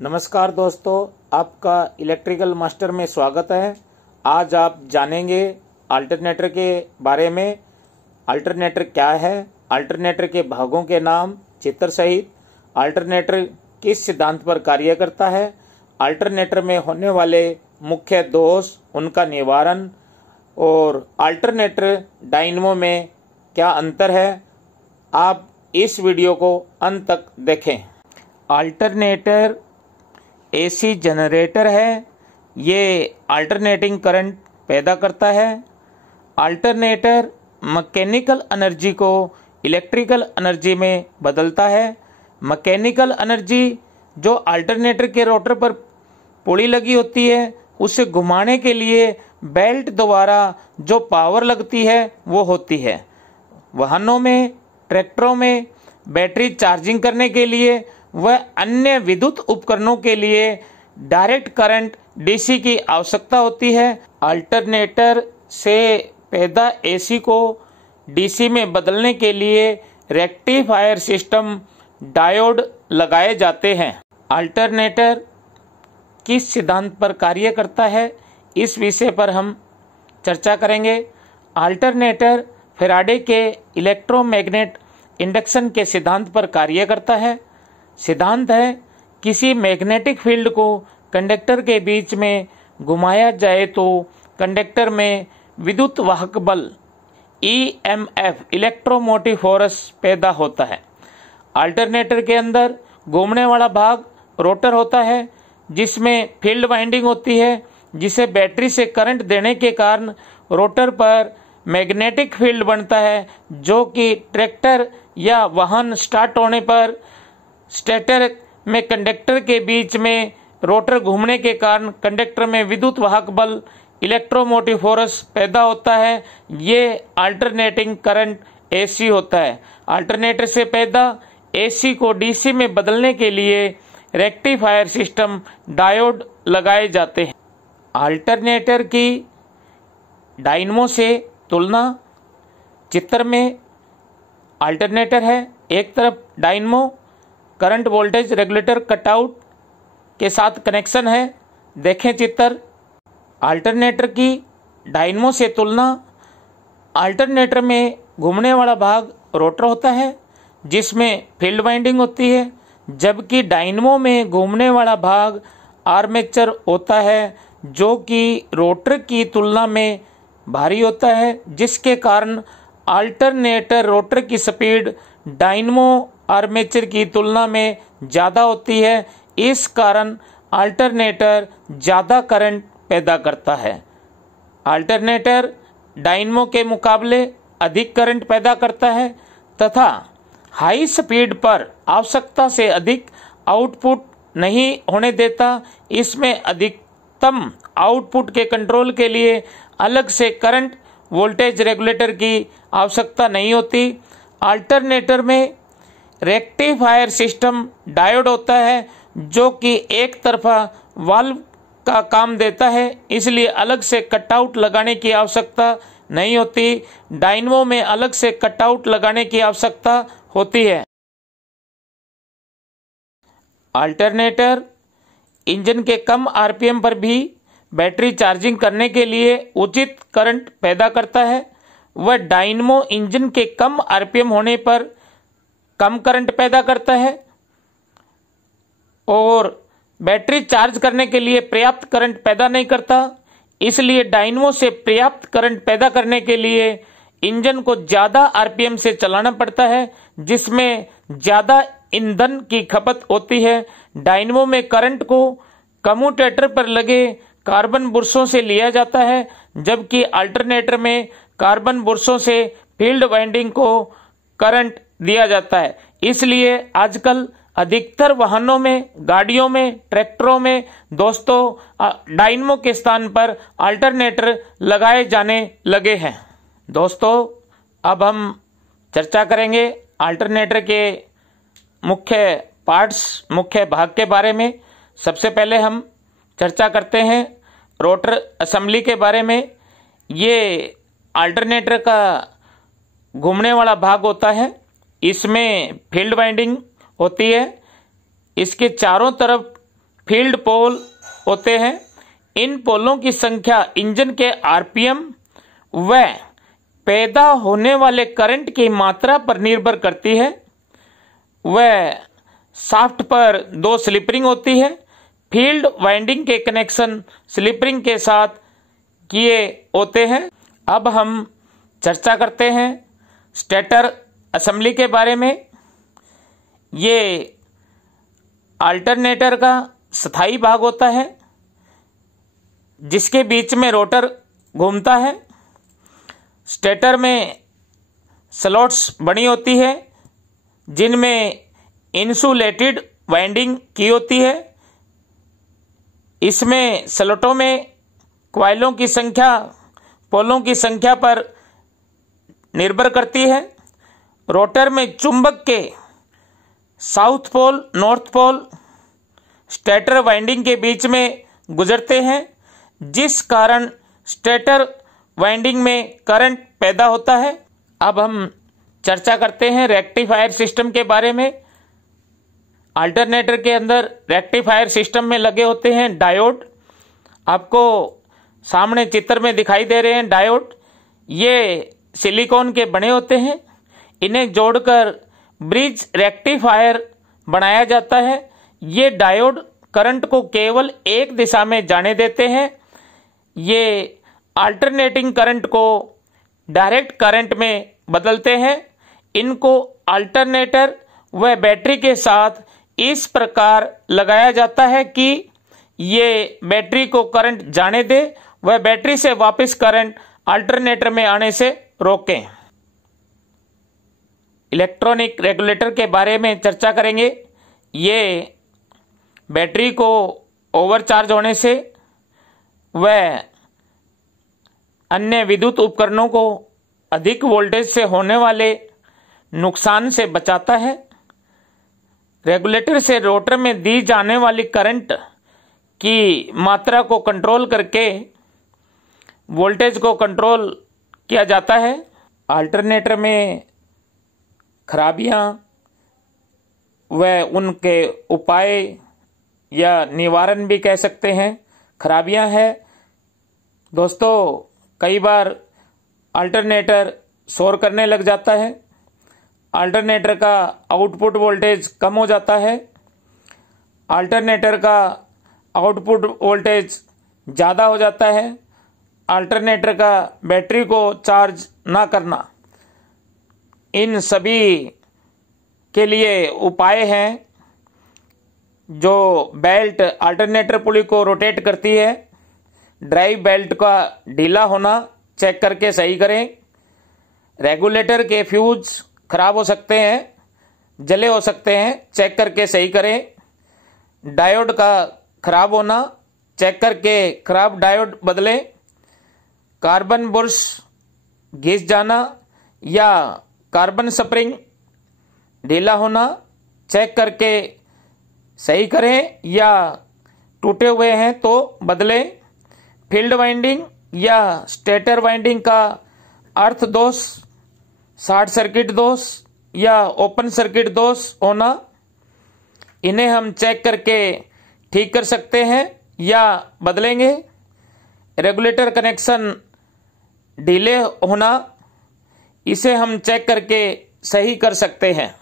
नमस्कार दोस्तों, आपका इलेक्ट्रिकल मास्टर में स्वागत है। आज आप जानेंगे अल्टरनेटर के बारे में। अल्टरनेटर क्या है, अल्टरनेटर के भागों के नाम चित्र सहित, अल्टरनेटर किस सिद्धांत पर कार्य करता है, अल्टरनेटर में होने वाले मुख्य दोष, उनका निवारण और अल्टरनेटर डायनेमो में क्या अंतर है, आप इस वीडियो को अंत तक देखें। अल्टरनेटर एसी जनरेटर है। ये अल्टरनेटिंग करंट पैदा करता है। अल्टरनेटर मैकेनिकल एनर्जी को इलेक्ट्रिकल एनर्जी में बदलता है। मैकेनिकल एनर्जी जो अल्टरनेटर के रोटर पर पुली लगी होती है, उसे घुमाने के लिए बेल्ट द्वारा जो पावर लगती है वो होती है। वाहनों में, ट्रैक्टरों में बैटरी चार्जिंग करने के लिए व अन्य विद्युत उपकरणों के लिए डायरेक्ट करंट डीसी की आवश्यकता होती है। अल्टरनेटर से पैदा एसी को डीसी में बदलने के लिए रेक्टिफायर सिस्टम डायोड लगाए जाते हैं। अल्टरनेटर किस सिद्धांत पर कार्य करता है, इस विषय पर हम चर्चा करेंगे। अल्टरनेटर फैराडे के इलेक्ट्रोमैग्नेट इंडक्शन के सिद्धांत पर कार्य करता है। सिद्धांत है, किसी मैग्नेटिक फील्ड को कंडक्टर के बीच में घुमाया जाए तो कंडक्टर में विद्युत वाहक बल EMF इलेक्ट्रोमोटिव फोर्स पैदा होता है। अल्टरनेटर के अंदर घूमने वाला भाग रोटर होता है, जिसमें फील्ड वाइंडिंग होती है, जिसे बैटरी से करंट देने के कारण रोटर पर मैग्नेटिक फील्ड बनता है, जो कि ट्रैक्टर या वाहन स्टार्ट होने पर स्टेटर में कंडक्टर के बीच में रोटर घूमने के कारण कंडक्टर में विद्युत वाहक बल इलेक्ट्रोमोटिव फोर्स पैदा होता है। ये अल्टरनेटिंग करंट एसी होता है। अल्टरनेटर से पैदा एसी को डीसी में बदलने के लिए रेक्टिफायर सिस्टम डायोड लगाए जाते हैं। अल्टरनेटर की डायनेमो से तुलना। चित्र में अल्टरनेटर है, एक तरफ dynamo current voltage regulator cutout के साथ कनेक्शन है। देखें चित्र। अल्टरनेटर की डायनेमो से तुलना। अल्टरनेटर में घूमने वाला भाग रोटर होता है, जिसमें फील्ड वाइंडिंग होती है, जबकि डायनेमो में घूमने वाला भाग आर्मेचर होता है, जो कि रोटर की तुलना में भारी होता है, जिसके कारण अल्टरनेटर रोटर की स्पीड डायनेमो आर्मेचर की तुलना में ज़्यादा होती है। इस कारण अल्टरनेटर ज़्यादा करंट पैदा करता है। अल्टरनेटर डायनेमो के मुकाबले अधिक करंट पैदा करता है तथा हाई स्पीड पर आवश्यकता से अधिक आउटपुट नहीं होने देता। इसमें अधिकतम आउटपुट के कंट्रोल के लिए अलग से करंट वोल्टेज रेगुलेटर की आवश्यकता नहीं होती। अल्टरनेटर में रेक्टिफायर सिस्टम डायोड होता है, जो कि एक तरफा वाल्व का काम देता है, इसलिए अलग से कटआउट लगाने की आवश्यकता नहीं होती। डायनेमो में अलग से कटआउट लगाने की आवश्यकता होती है। अल्टरनेटर इंजन के कम आरपीएम पर भी बैटरी चार्जिंग करने के लिए उचित करंट पैदा करता है। वह डायनेमो इंजन के कम आरपीएम होने पर कम करंट पैदा करता है और बैटरी चार्ज करने के लिए पर्याप्त करंट पैदा नहीं करता। इसलिए डायनेमो से पर्याप्त करंट पैदा करने के लिए इंजन को ज्यादा आरपीएम से चलाना पड़ता है, जिसमें ज्यादा ईंधन की खपत होती है। डायनेमो में करंट को कम्यूटेटर पर लगे कार्बन बुर्सों से लिया जाता है, जबकि अल्टरनेटर में कार्बन बुर्सों से फील्ड वाइंडिंग को करंट दिया जाता है। इसलिए आजकल अधिकतर वाहनों में, गाड़ियों में, ट्रैक्टरों में दोस्तों डायनेमो के स्थान पर अल्टरनेटर लगाए जाने लगे हैं। दोस्तों, अब हम चर्चा करेंगे अल्टरनेटर के मुख्य पार्ट्स, मुख्य भाग के बारे में। सबसे पहले हम चर्चा करते हैं रोटर असेंबली के बारे में। ये अल्टरनेटर का घूमने वाला भाग होता है, इसमें फील्ड वाइंडिंग होती है। इसके चारों तरफ फील्ड पोल होते हैं। इन पोलों की संख्या इंजन के आरपीएम व पैदा होने वाले करंट की मात्रा पर निर्भर करती है। वह शाफ्ट पर 2 स्लिप रिंग होती है। फील्ड वाइंडिंग के कनेक्शन स्लिप रिंग के साथ किए होते हैं। अब हम चर्चा करते हैं स्टेटर असेंबली के बारे में। ये अल्टरनेटर का स्थायी भाग होता है जिसके बीच में रोटर घूमता है। स्टेटर में स्लॉट्स बनी होती है जिनमें इंसुलेटेड वाइंडिंग की होती है। इसमें स्लॉटों में क्वाइलों की संख्या पोलों की संख्या पर निर्भर करती है। रोटर में चुंबक के south pole north pole stator winding के बीच में गुजरते हैं, जिस कारण स्टेटर वाइंडिंग में करंट पैदा होता है। अब हम चर्चा करते हैं रेक्टिफायर सिस्टम के बारे में। अल्टरनेटर के अंदर रेक्टिफायर सिस्टम में लगे होते हैं डायोड। आपको सामने चित्र में दिखाई दे रहे हैं डायोड। ये सिलिकॉन के बने होते हैं। इन्हें जोड़कर ब्रिज रेक्टिफायर बनाया जाता है। ये डायोड करंट को केवल एक दिशा में जाने देते हैं। ये अल्टरनेटिंग करंट को डायरेक्ट करंट में बदलते हैं। इनको अल्टरनेटर व बैटरी के साथ इस प्रकार लगाया जाता है कि ये बैटरी को करंट जाने दे व बैटरी से वापस करंट अल्टरनेटर में आने से रोकें। इलेक्ट्रॉनिक रेगुलेटर के बारे में चर्चा करेंगे। ये बैटरी को ओवरचार्ज होने से व अन्य विद्युत उपकरणों को अधिक वोल्टेज से होने वाले नुकसान से बचाता है। रेगुलेटर से रोटर में दी जाने वाली करंट की मात्रा को कंट्रोल करके वोल्टेज को कंट्रोल किया जाता है। अल्टरनेटर में खराबियां व उनके उपाय या निवारण भी कह सकते हैं। खराबियां हैं दोस्तों, कई बार अल्टरनेटर शोर करने लग जाता है। अल्टरनेटर का आउटपुट वोल्टेज कम हो जाता है। अल्टरनेटर का आउटपुट वोल्टेज ज़्यादा हो जाता है। अल्टरनेटर का बैटरी को चार्ज ना करना। इन सभी के लिए उपाय हैं। जो बेल्ट अल्टरनेटर पुली को रोटेट करती है, ड्राइव बेल्ट का ढीला होना चेक करके सही करें। रेगुलेटर के फ्यूज खराब हो सकते हैं, जले हो सकते हैं, चेक करके सही करें। डायोड का खराब होना चेक करके खराब डायोड बदलें। कार्बन बुर्श घिस जाना या कार्बन स्प्रिंग ढीला होना चेक करके सही करें या टूटे हुए हैं तो बदलें। फील्ड वाइंडिंग या स्टेटर वाइंडिंग का अर्थ दोष, शॉर्ट सर्किट दोष या ओपन सर्किट दोष होना, इन्हें हम चेक करके ठीक कर सकते हैं या बदलेंगे। रेगुलेटर कनेक्शन डिले होना, इसे हम चेक करके सही कर सकते हैं।